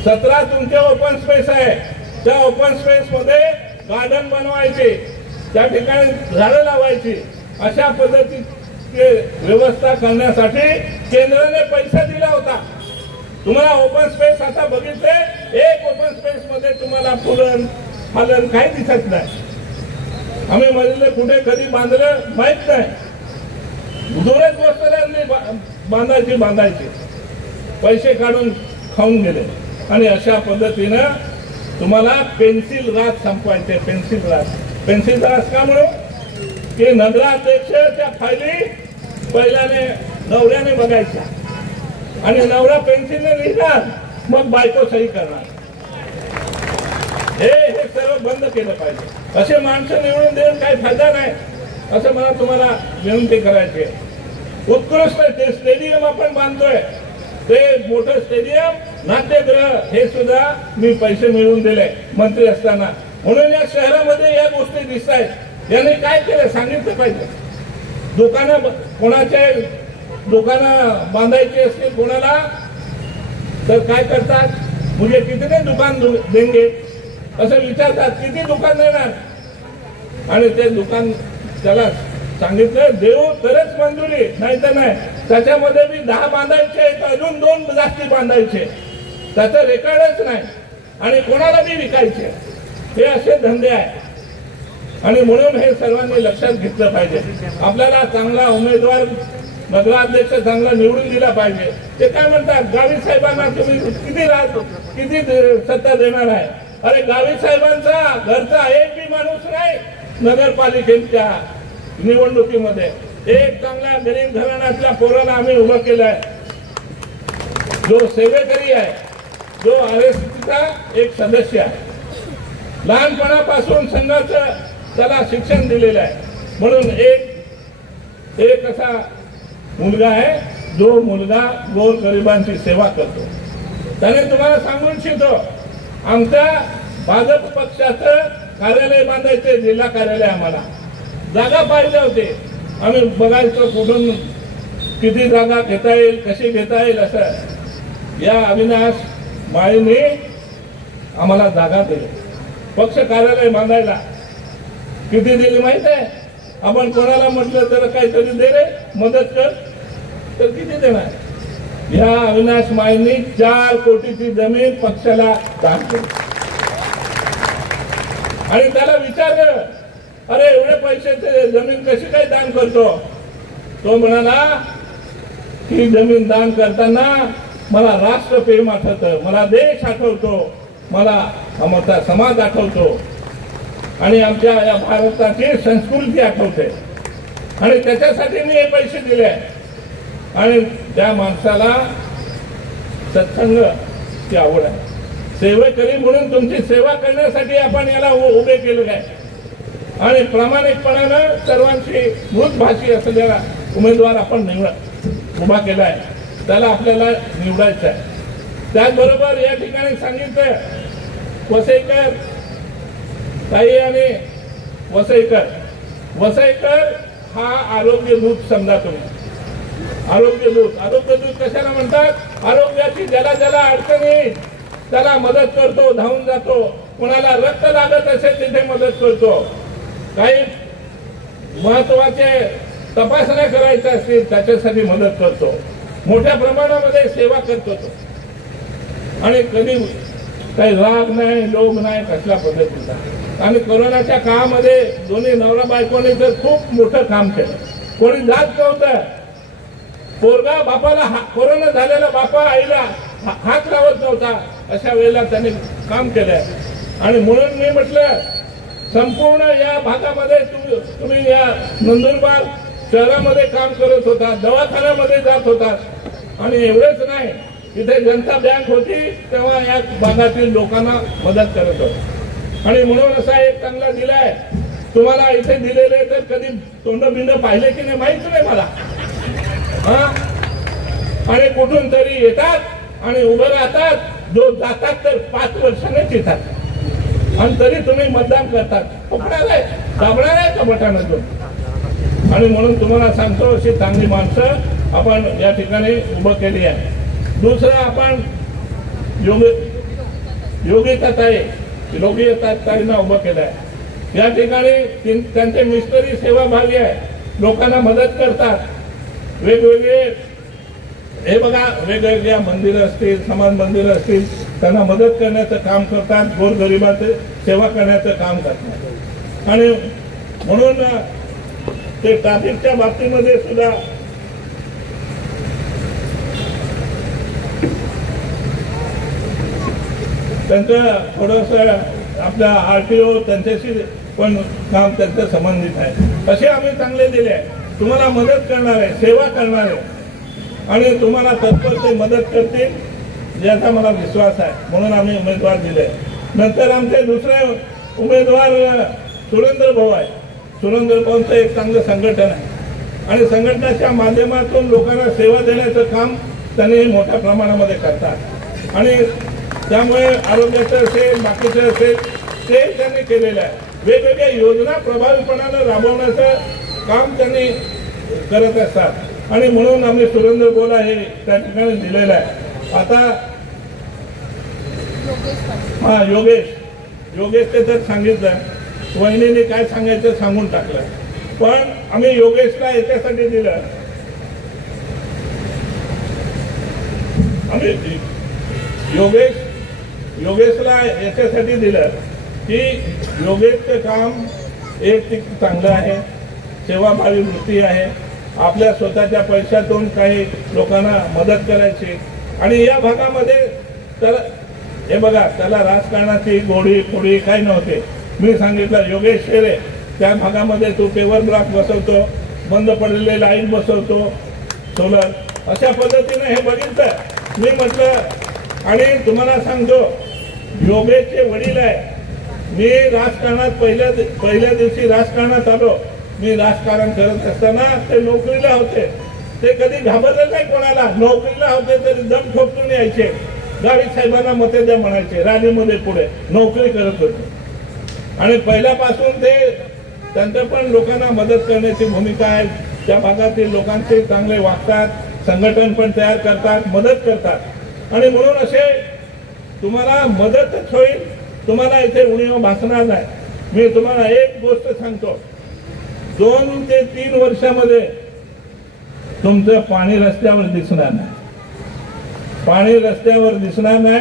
17 तुमचे ओपन स्पेस आहे. त्या ओपन स्पेस मध्ये गार्डन बनवायचे, त्या ठिकाणी झाडं लावायची. अशा पद्धतीची व्यवस्था करण्यासाठी केंद्राने पैसा दिला होता. तुम्हाला ओपन स्पेस आता बघितले, एक ओपन स्पेस मध्ये तुम्हाला फुलन फालन काही दिसत नाही. आम्ही मध्ये कुठे कधी बांधलं माहित नाही. दूरच गोष्ट बांधायची पैसे काढून खाऊन गेले. आणि अशा पद्धतीनं तुम्हाला पेन्सिल राज संपवायचे. पेन्सिल राज का म्हणू की नगराध्यक्ष त्या फायली पहिल्याने नवऱ्याने बघायच्या आणि नवरा पेन्सिलने लिहिणार, मग बायको सही करणार. हे सर्व बंद केलं पाहिजे. असे माणसं निवडून देऊन काही फायदा नाही असं मला तुम्हाला विनंती करायची. उत्कृष्ट ते स्टेडियम आपण बांधतोय, ते मोठं स्टेडियम, नाट्यगृह हे सुद्धा मी पैसे मिळवून दिले मंत्री असताना. म्हणून या शहरामध्ये या गोष्टी दिसत आहेत. यांनी काय केलं सांगितलं पाहिजे. दुकानं बांधायची असतील कोणाला तर काय करतात, म्हणजे किती दुकान देंगे असं विचारतात, किती दुकान देणार. आणि ते दुकान त्याला सांगितलं देऊ तरच मंजुरी, नाही तर नाही. त्याच्यामध्ये मी 10 बांधायचे तर अजून 2 जास्ती बांधायचे, त्याचं रेकॉर्डच नाही. आणि कोणाला बी विकायचे. हे असे धंदे आहेत. आणि म्हणून हे सर्वांनी लक्षात घेतलं पाहिजे. आपल्याला चांगला उमेदवार नगराध्यक्ष चांगला निवडून दिला पाहिजे. ते काय म्हणतात, गावी साहेबांना तुम्ही किती सत्ता देणार आहे. अरे गावी साहेबांचा घरचा एक बी माणूस नाही नगरपालिकेच्या निवडणुकीमध्ये. एक चांगल्या गरीब घराण्यातल्या पोराला आम्ही उभं केलंय, जो सेवेकरी आहे, जो RSCचा एक सदस्य आहे. लहानपणापासून संघाचं त्याला शिक्षण दिलेलं आहे. म्हणून एक असा मुलगा आहे जो मुलगा गोरगरिबांची सेवा करतो. त्याने तुम्हाला सांगू इच्छितो, आमच्या भाजप पक्षाचं कार्यालय बांधायचे, जिल्हा कार्यालय आम्हाला जागा पाहिजे होते. आम्ही बघायचो कुठून किती जागा घेता येईल, कशी घेता येईल. असं या अविनाश माळीने आम्हाला जागा दिली पक्ष कार्यालय बांधायला. किती दिली माहित आहे. आपण कोणाला म्हटलं तर काहीतरी दे रे मदत कर, तर किती देणार. या अविनाश माळींनी 4 कोटीची जमीन पक्षाला दान केली. आणि त्याला विचारलं, अरे एवढे पैशाचे जमीन कशी काय दान करतो. तो म्हणाला की जमीन दान करताना मला राष्ट्रप्रेम आठवतं, मला देश आठवतो, मला आमचा समाज आठवतो आणि आमच्या या भारताची संस्कृती आठवते आणि त्याच्यासाठी मी हे पैसे दिले आणि त्या माणसाला सत्संगाची आवड आहे, सेवेकरी म्हणून तुमची सेवा करण्यासाठी आपण याला उभे केलेलं आहे आणि प्रामाणिकपणानं सर्वांशी मृतभाषी असलेला उमेदवार आपण उभा केला आहे, त्याला आपल्याला निवडायचं आहे. त्याचबरोबर या ठिकाणी सांगितलं वसईकर ताई आणि वसईकर हा आरोग्य दूत समजा तुम्ही. आरोग्य दूत कशाला म्हणतात? आरोग्याची ज्याला ज्याला अडचणी त्याला मदत करतो, धावून जातो, कोणाला रक्त लागत असेल तिथे मदत करतो, काही महत्वाचे तपासण्या करायच्या असतील त्याच्यासाठी मदत करतो, मोठ्या प्रमाणामध्ये सेवा करतो तो आणि कधी काही राग नाही, लोभ नाही कसल्या पद्धतीचा. आणि कोरोनाच्या काळामध्ये दोन्ही नवरा बायकोने तर खूप मोठं काम केलं. कोणी जात नव्हतं, पोरगा बापाला कोरोना झालेला बापा आईला हात लावत नव्हता, अशा वेळेला त्यांनी काम केलंय. आणि म्हणून मी म्हटलं संपूर्ण या भागामध्ये तुम्ही या नंदुरबार शहरामध्ये काम करत होता, दवाखान्यामध्ये जात होता आणि एवढेच नाही, इथे जनता बँक होती तेव्हा या भागातील लोकांना मदत करत होता. आणि म्हणून असा एक चांगला दिलाय तुम्हाला इथे दिलेले, तर कधी तोंड बिंड पाहिले की नाही माहित नाही मला. आणि कुठून तरी येतात आणि उभं राहतात, जो जातात तर 5 वर्षानेच येतात आणि तरी तुम्ही मतदान करतात. पकडणार आहे, दाबणार आहे का बटाणातून? आणि म्हणून तुम्हाला सांगतो अशी चांगली माणसं आपण या ठिकाणी उभं केली आहे. दुसरं आपण योगिताताईंना उभं केलं आहे. या ठिकाणी त्यांचे मिस्टरी सेवाभावी आहे, लोकांना मदत करतात. वेगवेगळे हे बघा वेगवेगळ्या मंदिरं असतील, समाज मंदिरं असतील, त्यांना मदत करण्याचं काम करतात, गोरगरिबाचे सेवा करण्याचं काम करतात. आणि म्हणून ते ट्रॅफिकच्या बाबतीमध्ये सुद्धा त्यांचं थोडस आपल्या RTO त्यांच्याशी पण काम त्यांचं संबंधित आहे. असे आम्ही चांगले दिले आहे, तुम्हाला मदत करणार आहे, सेवा करणार आहे आणि तुम्हाला तत्पर ते मदत करतील याचा मला विश्वास आहे, म्हणून आम्ही उमेदवार दिले. नंतर आमचे दुसरे उमेदवार सुरेंद्र भाऊ आहे. सुरेंद्र भाऊंचं एक चांगलं संघटन आहे आणि संघटनाच्या माध्यमातून लोकांना सेवा देण्याचं काम त्यांनी मोठ्या प्रमाणामध्ये करतात आणि त्यामुळे आरोग्याचं असेल बाकीचं असेल ते त्यांनी केलेलं आहे. वेगवेगळ्या योजना प्रभावीपणानं राबवण्याचं काम त्यांनी करत असतात आणि म्हणून आम्ही सुरेंद्र बोला हे त्या ठिकाणी दिलेलं आहे. आता योगेश ते तर सांगितलं, वहिनीने काय सांगायचं सांगून टाकलं, पण आम्ही योगेशला याच्यासाठी दिलं, आम्ही योगेशला याच्यासाठी दिलं की योगेशचं काम एक चांगलं आहे, सेवाभावी वृत्ती आहे, आपल्या स्वतःच्या पैशातून काही लोकांना मदत करायची. आणि या भागामध्ये तर हे बघा त्याला राजकारणाची गोडी फोडी काही नव्हते. मी सांगितलं योगेश शेरे त्या भागामध्ये तू पेवर ब्लॉक बसवतो, बंद पडलेले लाईट बसवतो, सोलर, अशा पद्धतीने हे बघितलं. मी म्हटलं आणि तुम्हाला सांगतो योगेशचे वडील आहे. मी राजकारणात पहिल्या दिवशी राजकारणात आलो, मी राजकारण करत असताना ते नोकरीला होते, ते कधी घाबरले नाही कोणाला. नोकरीला होते तरी दम ठोकून यायचे, गावित साहेबांना मते द्या म्हणायचे, रॅलीमध्ये पुढे नोकरी करत होते आणि पहिल्यापासून ते त्यांचं पण लोकांना मदत करण्याची भूमिका आहे. त्या भागातील लोकांचे चांगले वागतात, संघटन पण तयार करतात, मदत करतात आणि म्हणून असे तुम्हाला मदतच होईल, तुम्हाला इथे उणीव भासणार नाही. मी तुम्हाला एक गोष्ट सांगतो, 2 ते 3 वर्षामध्ये तुमचं पाणी रस्त्यावर दिसणार नाही, पाणी रस्त्यावर दिसणार नाही,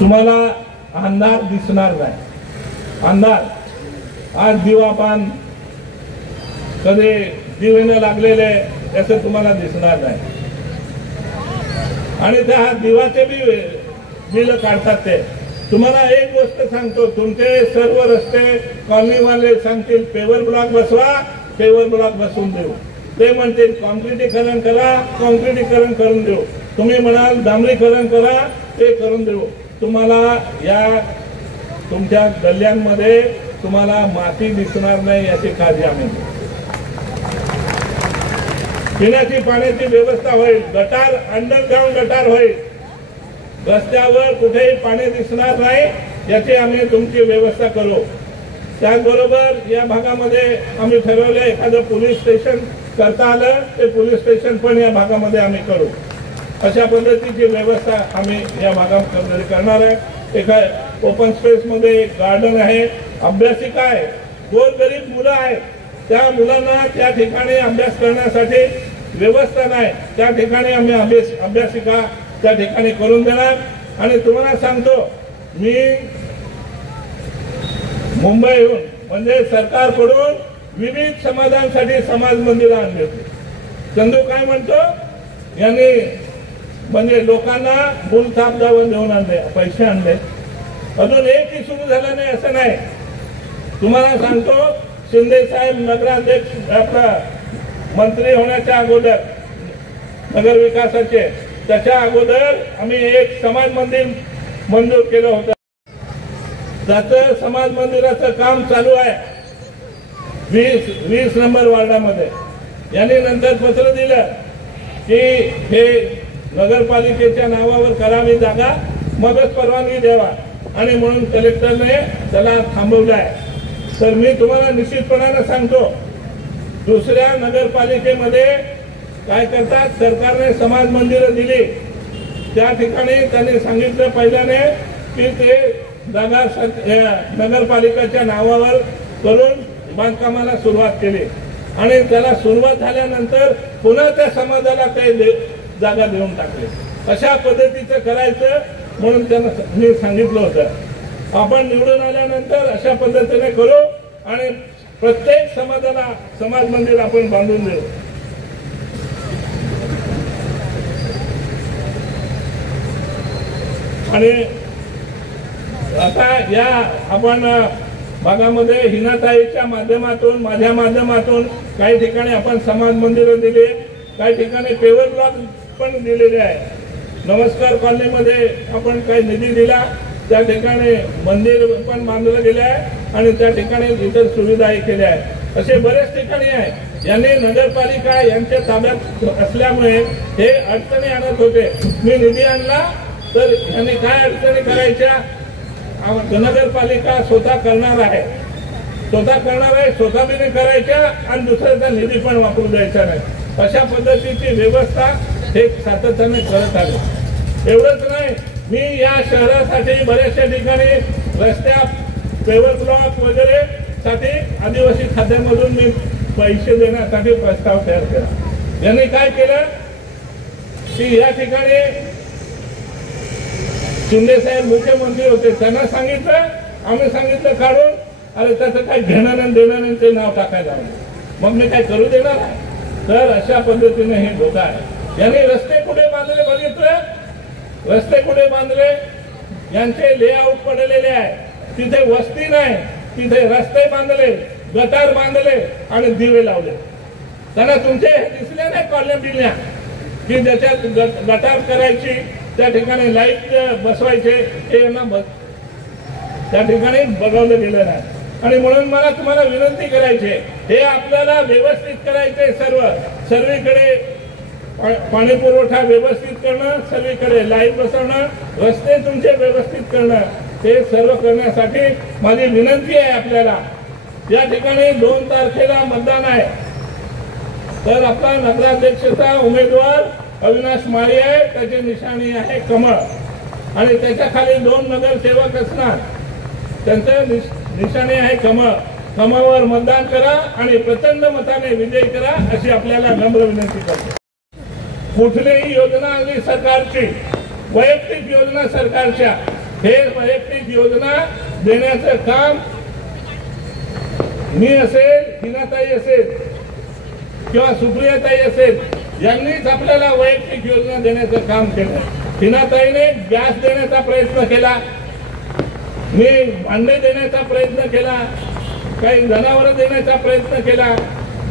तुम्हाला अंधार दिसणार नाही. अंधार आज दिवापान कधी दिवेनं लागलेले असं तुम्हाला दिसणार नाही. आणि त्या दिवाचे बी बिल काढतात ते. तुम्हाला एक गोष्ट सांगतो, तुमचे सर्व रस्ते कॉलनीवाले सांगतील पेवर ब्लॉक बसवा, पेवर ब्लॉक बसवून देऊ. ते म्हणतील कॉन्क्रिटीकरण करा, कॉन्क्रिटीकरण करून देऊ. तुम्ही म्हणाल डांबरीकरण करा, ते करून देऊ. तुम्हाला या तुमच्या गल्ल्यांमध्ये तुम्हाला माती दिसणार नाही याची काळजी आम्ही घेऊ. पिण्याची पाण्याची व्यवस्था होईल, गटार अंडरग्राऊंड गटार होईल, रस्त्यावर कुठेही पाणी दिसणार नाही याची आम्ही तुमची व्यवस्था करू. त्याचबरोबर या भागामध्ये आम्ही ठरवलं एखादं पोलीस स्टेशन करता आलं ते पोलीस स्टेशन पण या भागामध्ये आम्ही करू. अशा पद्धतीची व्यवस्था आम्ही या भागामध्ये करणार आहे. एका ओपन स्पेस मध्ये एक गार्डन आहे, अभ्यासिका आहे, गोरगरीब मुलं आहेत, त्या मुलांना त्या ठिकाणी अभ्यास करण्यासाठी व्यवस्था नाही, त्या ठिकाणी आम्ही अभ्यासिका त्या ठिकाणी करून देणार. आणि तुम्हाला सांगतो, मी मुंबईहून म्हणजे सरकारकडून विविध समाजांसाठी समाज मंदिरं आणली होती. चंदू काय म्हणतो, यांनी म्हणजे लोकांना बोलथाप दावून देऊन आणले, पैसे आणले, अजून एकही सुरू झालं नाही असं नाही. तुम्हाला सांगतो, शिंदे साहेब नगराध्यक्ष आपला मंत्री होण्याच्या अगोदर नगर विकासाचे, त्याच्या अगोदर आम्ही एक समाज मंदिर मंजूर केलं होतं. त्याचं समाज मंदिराचं काम चालू आहे 20 नंबर वार्डामध्ये. यांनी नंतर पत्र दिलं की हे नगरपालिकेच्या नावावर करावी जागा, मगच परवानगी द्यावा, आणि म्हणून कलेक्टरने त्याला थांबवलाय. तर मी तुम्हाला निश्चितपणाने सांगतो, दुसऱ्या नगरपालिकेमध्ये काय करतात, सरकारने समाज मंदिरं दिली, त्या ठिकाणी त्यांनी सांगितलं पहिल्याने की ते जागा नगरपालिकेच्या नावावर करून बांधकामाला सुरुवात केली, आणि त्याला सुरुवात झाल्यानंतर पुन्हा त्या समाजाला ते जागा देऊन टाकली. अशा पद्धतीचं करायचं म्हणून त्यांना मी सांगितलं होतं. आपण निवडून आल्यानंतर अशा पद्धतीने करू आणि प्रत्येक समाजाला समाज मंदिर आपण बांधून देऊ. आणि आता या आपण भागामध्ये हिनाताईच्या माध्यमातून, माझ्या माध्यमातून काही ठिकाणी आपण समाज मंदिरं दिली, काही ठिकाणी पेवर ब्लॉक पण दिलेले आहे. नमस्कार कॉलनीमध्ये आपण काही निधी दिला, त्या ठिकाणी मंदिर पण बांधलं गेलं आहे आणि त्या ठिकाणी इतर सुविधाही केल्या आहेत. असे बरेच ठिकाणी आहे. यांनी नगरपालिका यांच्या ताब्यात असल्यामुळे हे अडचणी आणत होते. मी निधी आणला तर यांनी काय अडचणी करायच्या, नगरपालिका स्वतः करणार आहे, स्वतः बी नाही करायच्या आणि दुसऱ्याचा निधी पण वापरू द्यायचा नाही. अशा पद्धतीची व्यवस्था हे सातत्याने करत आले. एवढंच नाही, मी या शहरासाठी बऱ्याचशा ठिकाणी रस्त्या पेवर ब्लॉक वगैरे साठी आदिवासी खात्यामधून मी पैसे देण्यासाठी प्रस्ताव तयार केला. यांनी काय केलं की या ठिकाणी शिंदे साहेब मुख्यमंत्री होते, त्यांना सांगितलं, आम्ही सांगितलं काढून, अरे त्याचं काय घेणं नाही देणं नाही, ते नाव टाकायला मग मी काय करू देणार आहे. तर अशा पद्धतीने हे धोका आहे. यांनी रस्ते कुठे बांधले बघितलं, रस्ते कुठे बांधले, यांचे लेआउट पडलेले आहे, तिथे वस्ती नाही, तिथे रस्ते बांधले, गटार बांधले आणि दिवे लावले. त्यांना तुमचे हे दिसले नाही कॉलनी बिल्ल्या की ज्याच्यात गटार करायची, त्या ठिकाणी लाईट बसवायचे, हे यांना त्या ठिकाणी बघवलं गेलं नाही. आणि म्हणून मला तुम्हाला विनंती करायची, हे आपल्याला व्यवस्थित करायचे, सर्वीकडे पाणी पुरवठा व्यवस्थित करणं, सर्वीकडे लाईट बसवणं, रस्ते तुमचे व्यवस्थित करणं, हे सर्व करण्यासाठी माझी विनंती आहे आपल्याला. या ठिकाणी 2 तारखेला मतदान आहे. तर आपला नगराध्यक्षाचा उमेदवार अविनाश माळी आहे, त्याची निशाणी आहे कमळ, आणि त्याच्या खाली 2 नगरसेवक असणार, त्यांचं निशाणी आहे कमळ. कमळावर मतदान करा आणि प्रचंड मताने विजयी करा, अशी आपल्याला नम्र विनंती करतो. कुठलीही योजना आली सरकारची, वैयक्तिक योजना सरकारच्या, हे वैयक्तिक योजना देण्याचं काम मी असेल, हिनाताई असेल, किंवा सुप्रियाताई असेल, यांनीच आपल्याला वैयक्तिक योजना देण्याचं काम केलं. हिनाताईने गॅस देण्याचा प्रयत्न केला, मी अंडे देण्याचा प्रयत्न केला, काही जनावरं देण्याचा प्रयत्न केला,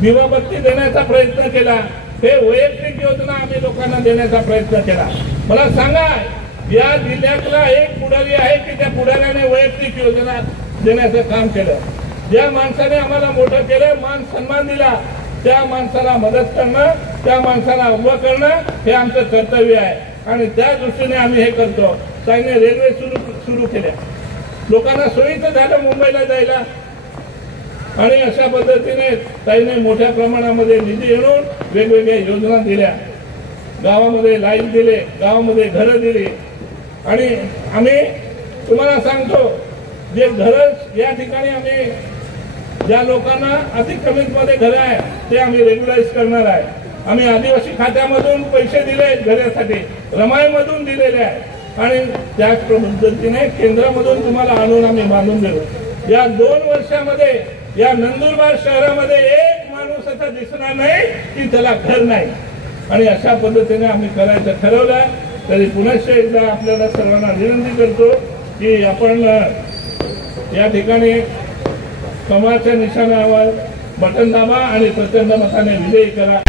दिवाबत्ती देण्याचा प्रयत्न केला. हे वैयक्तिक योजना आम्ही लोकांना देण्याचा प्रयत्न केला. मला सांगा, या जिल्ह्यातला एक पुढारी आहे की त्या पुढाऱ्याने वैयक्तिक योजना देण्याचं काम केलं? ज्या माणसाने आम्हाला मोठं केलं, मान सन्मान दिला, त्या माणसाला मदत करणं, त्या माणसाला उभं करणं हे आमचं कर्तव्य आहे आणि त्या दृष्टीने आम्ही हे करतो. ताईने रेल्वे सुरू केल्या, लोकांना सोयीचं झालं मुंबईला जायला आणि अशा पद्धतीने ताईने मोठ्या प्रमाणामध्ये निधी आणून वेगवेगळ्या योजना दिल्या, गावामध्ये लाईट दिले, गावामध्ये घरं दिली. आणि आम्ही तुम्हाला सांगतो, जे घरं या ठिकाणी आम्ही ज्या लोकांना अति कमीत मध्ये घरं आहे ते आम्ही रेग्युलाइज करणार आहे. आम्ही आदिवासी खात्यामधून पैसे दिले घरासाठी, रमाईमधून दिलेले आहे आणि त्याच पद्धतीने केंद्रामधून तुम्हाला आणून आम्ही बांधून देऊ. या 2 वर्षामध्ये या नंदुरबार शहरामध्ये एक माणूस असा दिसणार नाही की त्याला घर नाही आणि अशा पद्धतीने आम्ही करायचं ठरवलंय. तरी पुन्हा एकदा आपल्याला सर्वांना विनंती करतो की आपण या ठिकाणी कमळाच्या निशाणावर बटन दाबा आणि प्रचंड मताने विजयी करा.